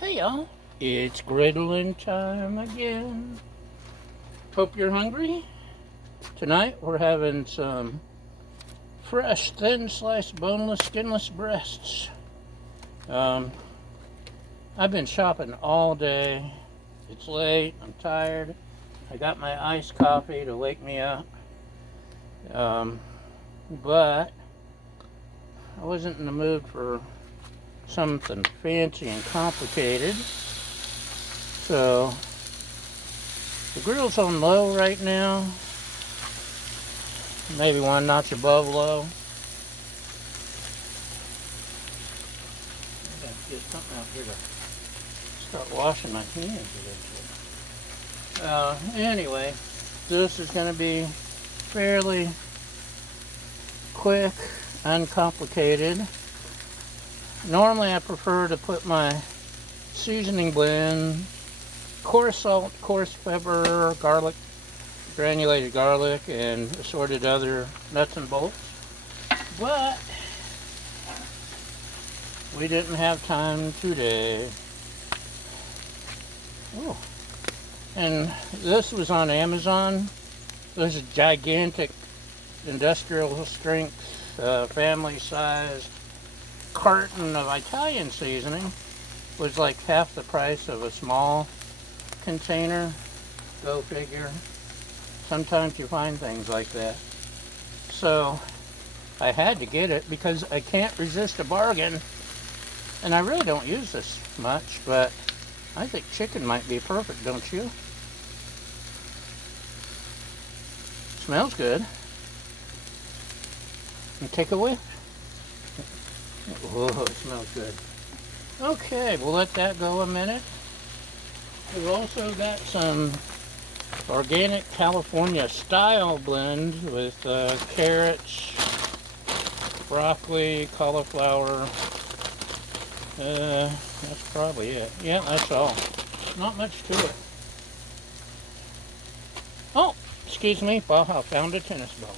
Hey y'all, it's griddling time again. Hope you're hungry. Tonight we're having some fresh, thin sliced, boneless, skinless breasts. Um, I've been shopping all day. It's late, I'm tired. I got my iced coffee to wake me up. Um, but I wasn't in the mood for something fancy and complicated. So the grill's on low right now, maybe one notch above low. I gotta get something out here to start washing my hands eventually. Anyway, this is going to be fairly quick, uncomplicated. Normally I prefer to put my seasoning blend, coarse salt, coarse pepper, garlic, granulated garlic, and assorted other nuts and bolts. But we didn't have time today. Oh, and this was on Amazon. This is gigantic industrial strength, family size carton of Italian seasoning. Was like half the price of a small container. Go figure. Sometimes you find things like that. So I had to get it because I can't resist a bargain. And I really don't use this much, but I think chicken might be perfect, don't you? Smells good. And take a whiff. Oh, it smells good. Okay, we'll let that go a minute. We've also got some organic California style blend with carrots, broccoli, cauliflower. That's probably it. Yeah, that's all. Not much to it. Oh, excuse me. Well, I found a tennis ball.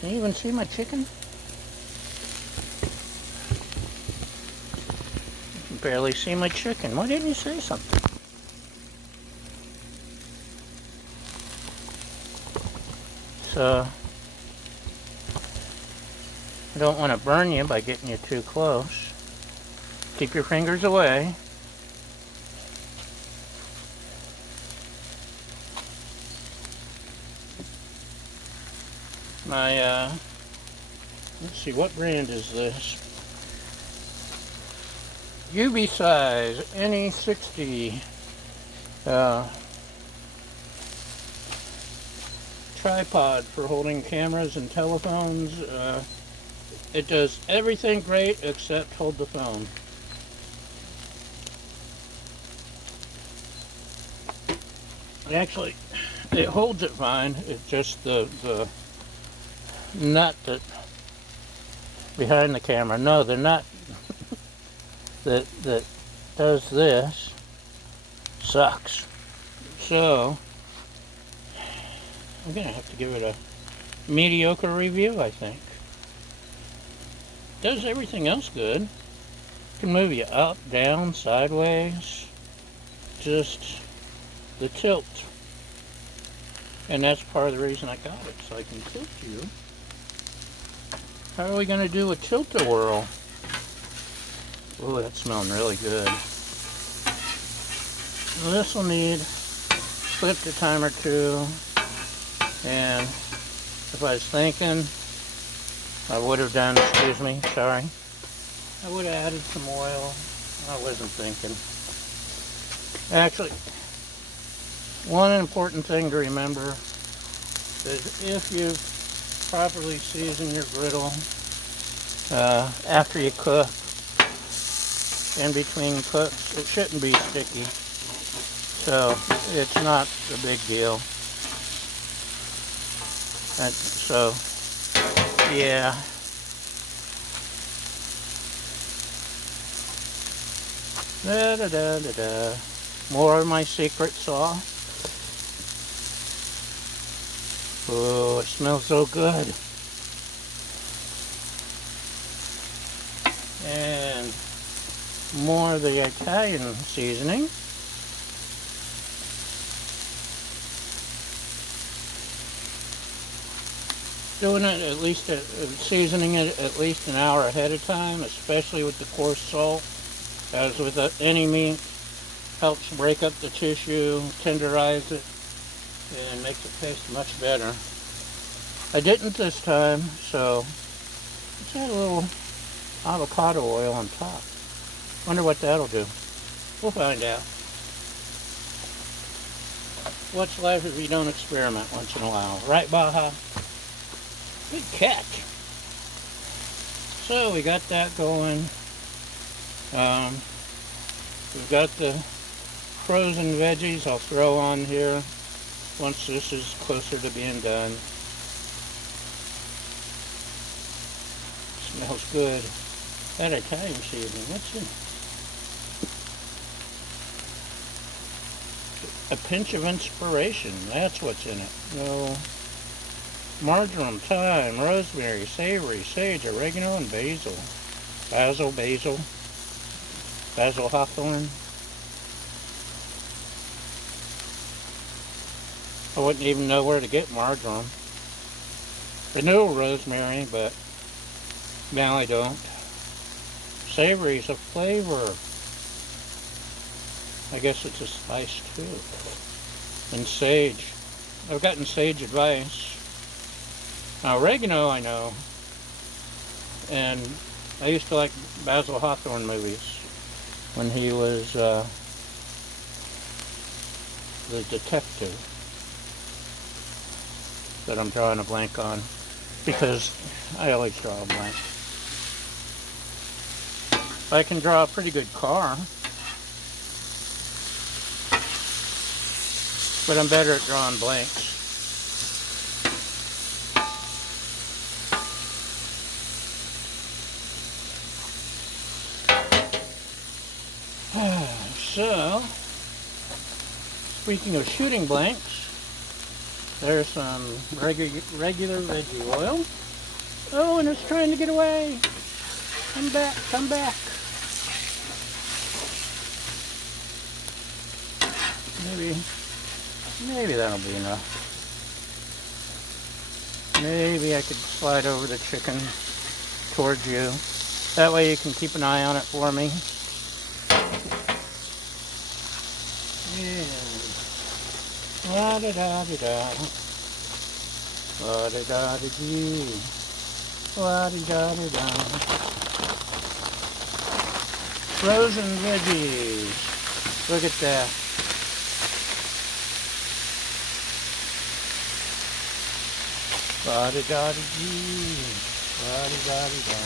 Can you even see my chicken? You can barely see my chicken. Why didn't you say something? So, I don't want to burn you by getting you too close. Keep your fingers away. My, let's see, what brand is this? UV size, NE60, tripod for holding cameras and telephones. It does everything great except hold the phone. Actually, it holds it fine. It's just the nut that behind the camera. No, the nut that does this sucks. So I'm gonna have to give it a mediocre review, I think. Does everything else good. Can move you up, down, sideways. Just the tilt. And that's part of the reason I got it, so I can tilt you. How are we going to do a tilt-a-whirl? Oh, that's smelling really good. This will need flipped a time or two. And if I was thinking, I would have done, excuse me, sorry. I would have added some oil. I wasn't thinking. Actually, one important thing to remember is if you properly season your griddle after you cook, in between cooks, it shouldn't be sticky. So it's not a big deal. And so, yeah. Da da da da da. More of my secret sauce. Oh, it smells so good. And more of the Italian seasoning. Doing it at least, seasoning it at least an hour ahead of time, especially with the coarse salt, as with any meat, helps break up the tissue, tenderize it, and makes it taste much better. I didn't this time, so let's add a little avocado oil on top. Wonder what that'll do. We'll find out. What's life if you don't experiment once in a while? Right, Baja? Good catch. So we got that going. We've got the frozen veggies I'll throw on here once this is closer to being done. Smells good. That Italian seasoning, what's in it? A pinch of inspiration, that's what's in it. No. Marjoram, thyme, rosemary, savory, sage, oregano, and basil. Basil hawthorn. I wouldn't even know where to get marjoram. I know rosemary, but now I don't. Savory's a flavor. I guess it's a spice too. And sage. I've gotten sage advice. Now, oregano I know, and I used to like Basil Hawthorne movies when he was the detective that I'm drawing a blank on, because I always draw a blank. I can draw a pretty good car, but I'm better at drawing blanks. So, speaking of shooting blanks, there's some regular veggie oil. Oh, and it's trying to get away. Come back, come back. Maybe that'll be enough. Maybe I could slide over the chicken towards you. That way you can keep an eye on it for me. La-da-da-da-da. La-da-da-da-dee. La-da-da-da-da. Frozen veggies. Look at that. La-da-da-da-dee. La-da-da-da-da.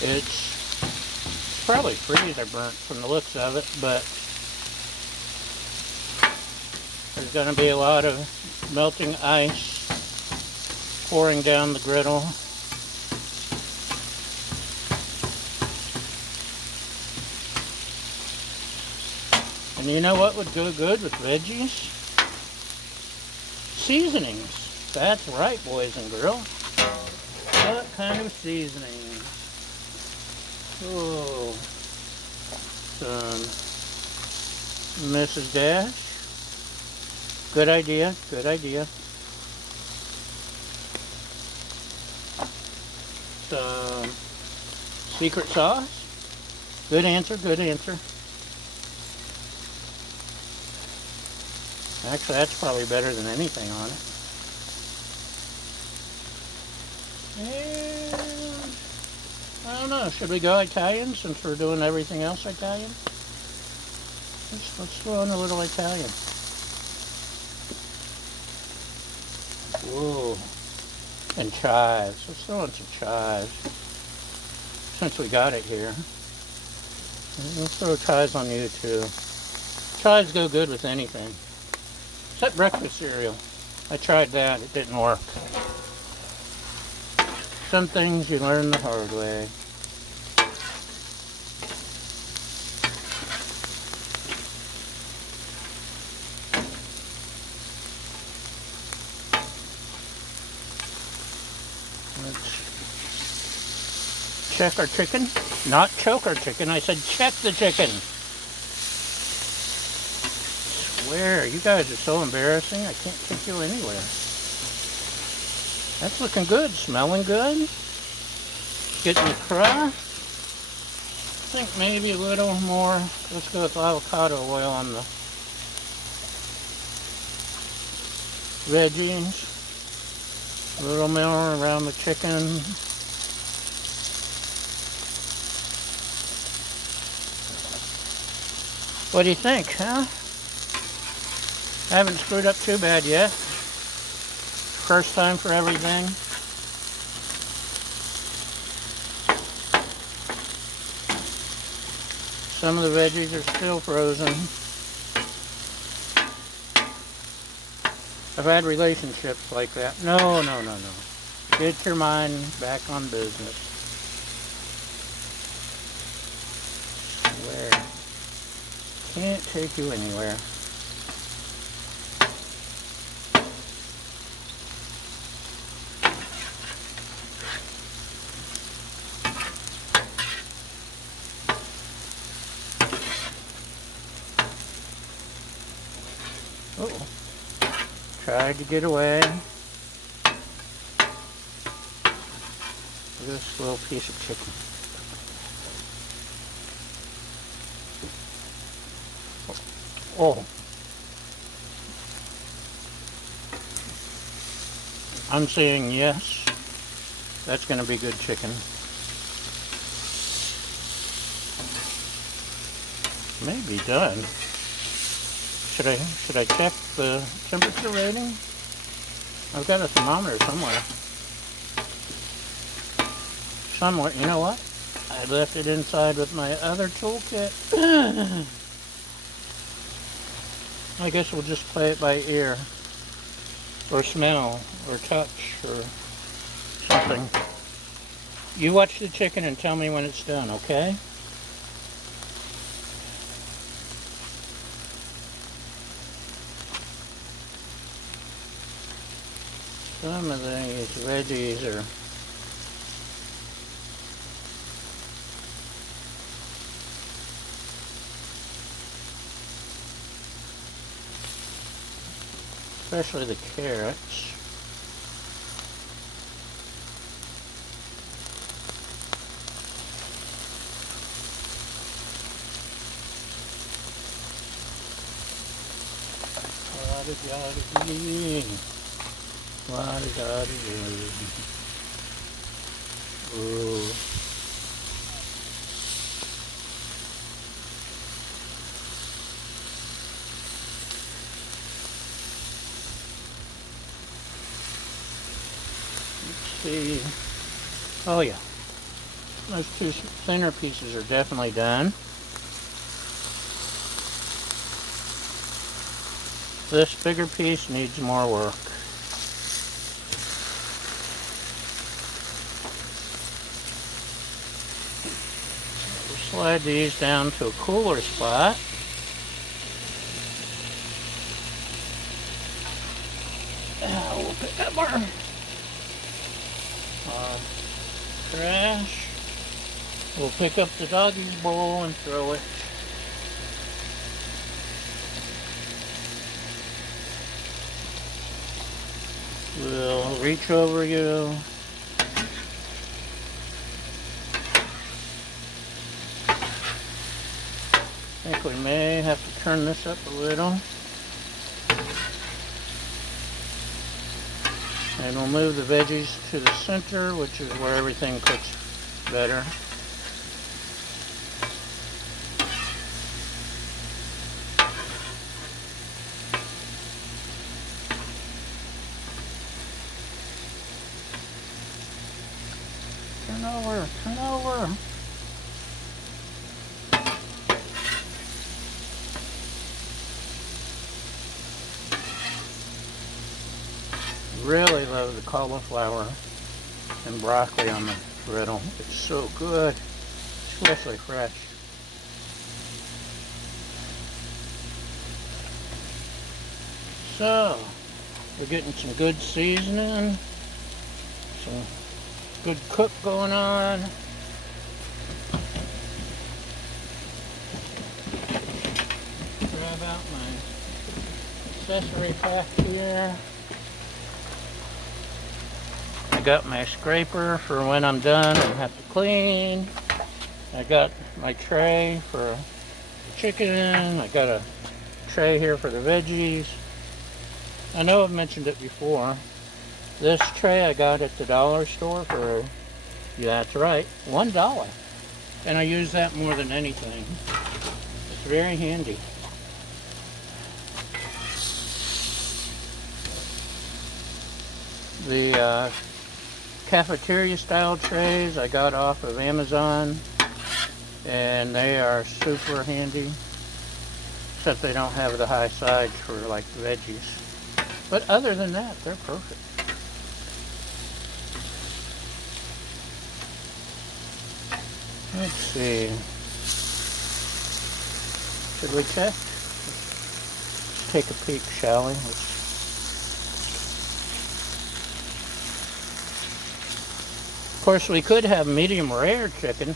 It's probably freezer burnt from the looks of it, but there's going to be a lot of melting ice pouring down the griddle. And you know what would go good with veggies? Seasonings. That's right, boys and girls. What kind of seasoning? Oh, some Mrs. Dash. Good idea, good idea. Some secret sauce. Good answer, good answer. Actually, that's probably better than anything on it. And I don't know, should we go Italian since we're doing everything else Italian? Let's throw in a little Italian. Whoa. And chives. Let's throw in some chives. Since we got it here. Let's throw chives on you too. Chives go good with anything. Except breakfast cereal. I tried that, it didn't work. Some things you learn the hard way. check our chicken. Not choke our chicken. I said check the chicken. Swear, you guys are so embarrassing. I can't take you anywhere. That's looking good. Smelling good. Getting the crust. I think maybe a little more. Let's go with avocado oil on the veggies. A little more around the chicken. What do you think, huh? I haven't screwed up too bad yet. First time for everything. Some of the veggies are still frozen. I've had relationships like that. No. Get your mind back on business. Swear. Can't take you anywhere. Oh, tried to get away. This little piece of chicken. Oh, I'm saying yes. That's going to be good chicken. Maybe done. Should I check the temperature rating? I've got a thermometer somewhere. You know what? I left it inside with my other toolkit. I guess we'll just play it by ear. Or smell. Or touch. Or something. You watch the chicken and tell me when it's done, okay? Some of these veggies are especially the carrots. Ooh. Let's see. Oh yeah. Those two thinner pieces are definitely done. This bigger piece needs more work. Slide these down to a cooler spot. Now we'll pick up our trash. We'll pick up the doggy's bowl and throw it. We'll reach over you. I think we may have to turn this up a little. And we'll move the veggies to the center, which is where everything cooks better. Turn over, turn over. Really love the cauliflower and broccoli on the griddle. It's so good, especially fresh. So, we're getting some good seasoning, some good cook going on. about my accessory pack here. I got my scraper for when I'm done and have to clean. I got my tray for the chicken. I got a tray here for the veggies. I know I've mentioned it before. This tray I got at the dollar store for, yeah, that's right, $1. And I use that more than anything. It's very handy. The cafeteria style trays I got off of Amazon, and they are super handy, except they don't have the high sides for like the veggies. But other than that, they're perfect. Let's see. Should we check? Let's take a peek, shall we? Of course, we could have medium rare chicken.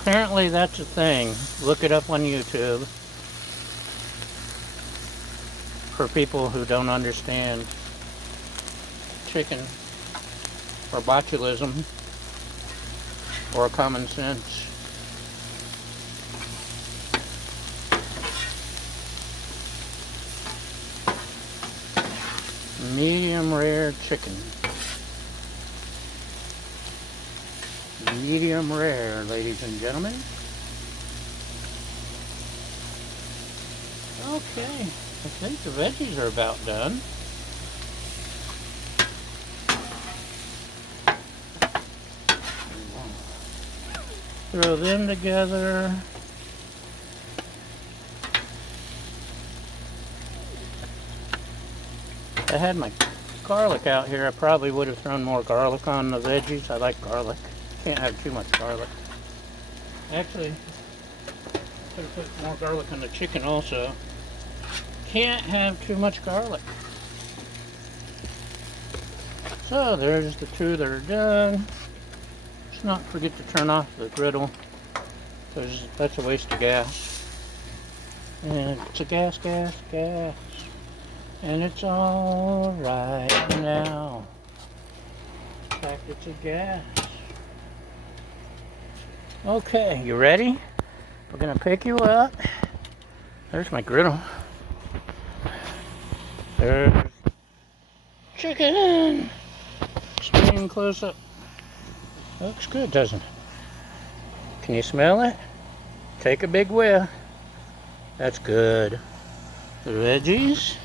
Apparently that's a thing. Look it up on YouTube. For people who don't understand chicken or botulism or common sense. Medium rare chicken. Medium rare, ladies and gentlemen. Okay, I think the veggies are about done. Throw them together. If I had my garlic out here, I probably would have thrown more garlic on the veggies. I like garlic. Can't have too much garlic. Actually, could have put more garlic on the chicken also. Can't have too much garlic. So there's the two that are done. Let's not forget to turn off the griddle, because that's a waste of gas. And it's a gas. And it's all right now. In fact, it's a gas. Okay, you ready? We're gonna pick you up. There's my griddle. There's chicken. Staying close up. Looks good, doesn't it? Can you smell it? Take a big whiff. That's good. The veggies.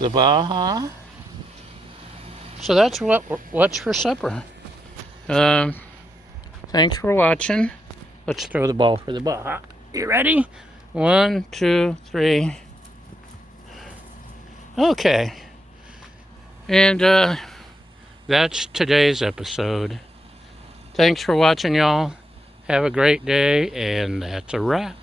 The Baja. So that's what's for supper. Thanks for watching. Let's throw the ball for the Baja. You ready? 1, 2, 3. Okay. And that's today's episode. Thanks for watching, y'all. Have a great day, and that's a wrap.